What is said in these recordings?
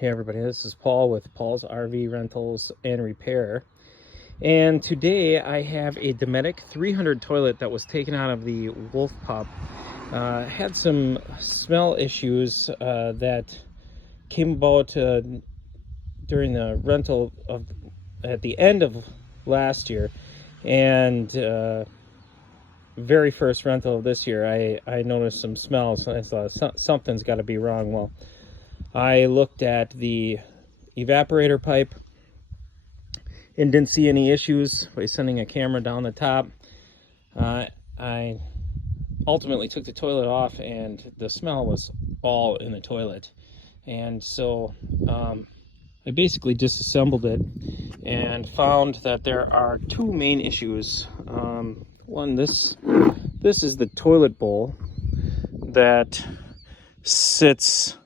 Hey everybody, this is Paul with Paul's RV Rentals and Repair. And today I have a Dometic 300 toilet that was taken out of the Wolf Pup. Had some smell issues that came about during the rental at the end of last year. And very first rental of this year, I noticed some smells. I thought something's got to be wrong. Well, I looked at the evaporator pipe and didn't see any issues by sending a camera down the top. I ultimately took the toilet off and the smell was all in the toilet. And so I basically disassembled it and found that there are two main issues. One, this is the toilet bowl that sits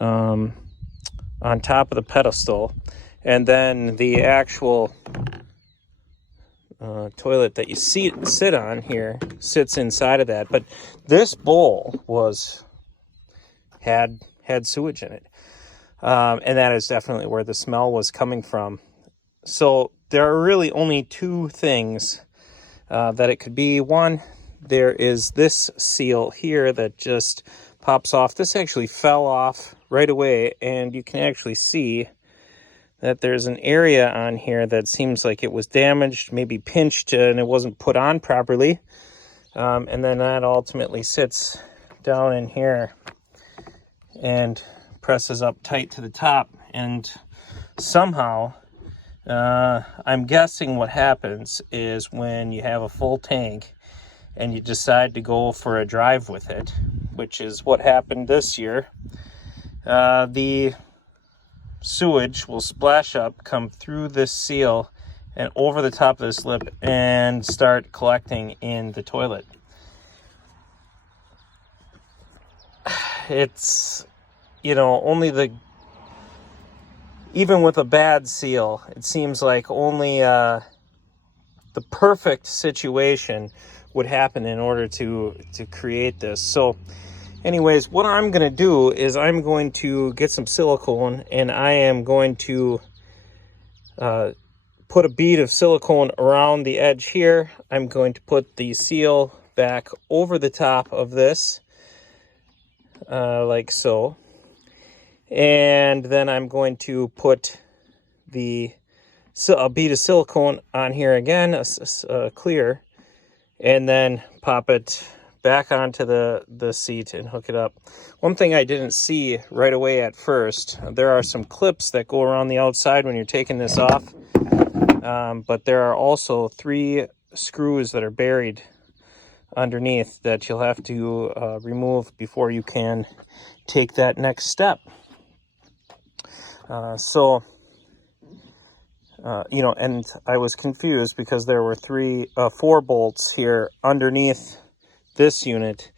on top of the pedestal, and then the actual toilet that you sit on here sits inside of that. But this bowl had sewage in it, and that is definitely where the smell was coming from. So there are really only two things that it could be. One, there is this seal here that just pops off. This actually fell off right away, and you can actually see that there's an area on here that seems like it was damaged, maybe pinched, and it wasn't put on properly. And then that ultimately sits down in here and presses up tight to the top. And somehow, I'm guessing what happens is when you have a full tank and you decide to go for a drive with it, which is what happened this year, the sewage will splash up, come through this seal and over the top of this lip and start collecting in the toilet. It's, even with a bad seal, it seems like only the perfect situation would happen in order to create this. So anyways, what I'm going to do is I'm going to get some silicone, and I am going to put a bead of silicone around the edge here. I'm going to put the seal back over the top of this, like so. And then I'm going to put a bead of silicone on here again, clear, and then pop it back onto the seat and hook it up. One thing I didn't see right away at first, there are some clips that go around the outside when you're taking this off, but there are also 3 screws that are buried underneath that you'll have to remove before you can take that next step. And I was confused because there were 4 bolts here underneath this unit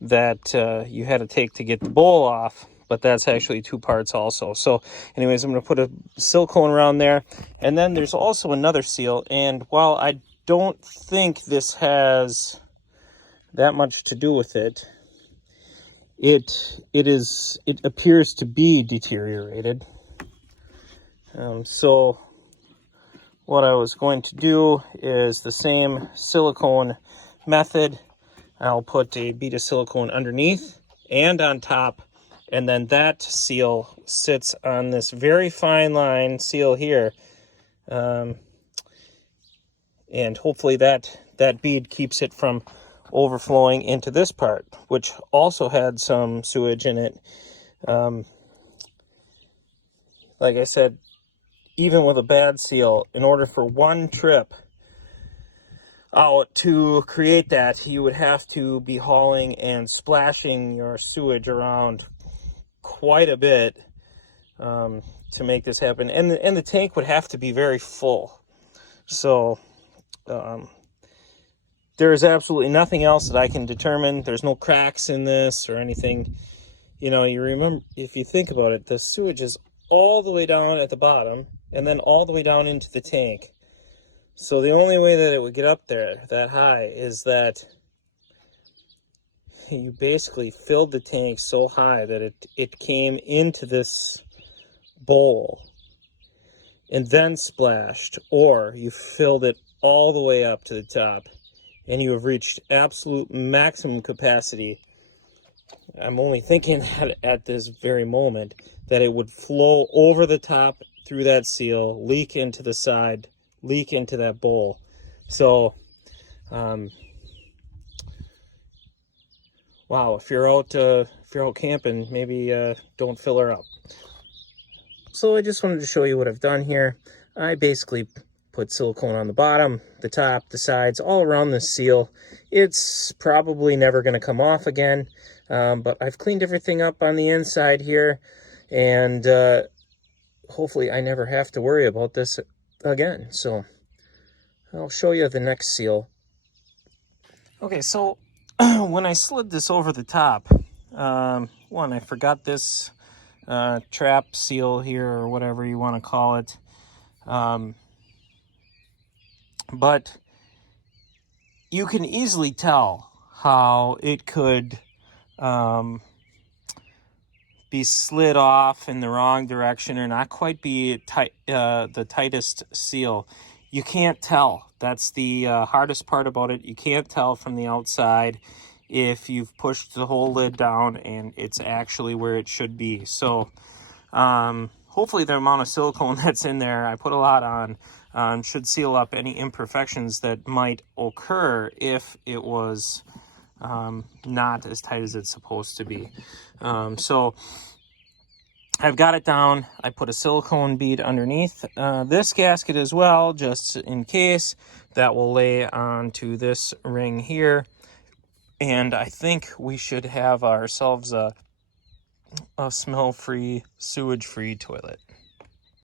that you had to take to get the bowl off, but that's actually 2 parts also. So anyways, I'm going to put a silicone around there, and then there's also another seal, and while I don't think this has that much to do with it, it appears to be deteriorated. So what I was going to do is the same silicone method. I'll put a bead of silicone underneath and on top, and then that seal sits on this very fine line seal here. And hopefully that bead keeps it from overflowing into this part, which also had some sewage in it. Like I said, even with a bad seal, in order for one trip out to create that, you would have to be hauling and splashing your sewage around quite a bit to make this happen. And the tank would have to be very full. So there is absolutely nothing else that I can determine. There's no cracks in this or anything. You remember, if you think about it, the sewage is all the way down at the bottom and then all the way down into the tank. So the only way that it would get up there that high is that you basically filled the tank so high that it came into this bowl and then splashed, or you filled it all the way up to the top and you have reached absolute maximum capacity, I'm only thinking at this very moment that it would flow over the top through that seal, leak into the side, leak into that bowl. So, wow, if you're out camping, maybe don't fill her up. So I just wanted to show you what I've done here. I basically put silicone on the bottom, the top, the sides, all around this seal. It's probably never going to come off again, but I've cleaned everything up on the inside here, and hopefully I never have to worry about this again. So I'll show you the next seal. Okay, so when I slid this over the top, one, I forgot this trap seal here, or whatever you want to call it. But you can easily tell how it could be slid off in the wrong direction, or not quite be tight, the tightest seal. You can't tell. That's the hardest part about it. You can't tell from the outside if you've pushed the whole lid down and it's actually where it should be. So hopefully the amount of silicone that's in there, I put a lot on, should seal up any imperfections that might occur if it was not as tight as it's supposed to be. So I've got it down. I put a silicone bead underneath this gasket as well, just in case. That will lay onto this ring here. And I think we should have ourselves a smell-free, sewage-free toilet.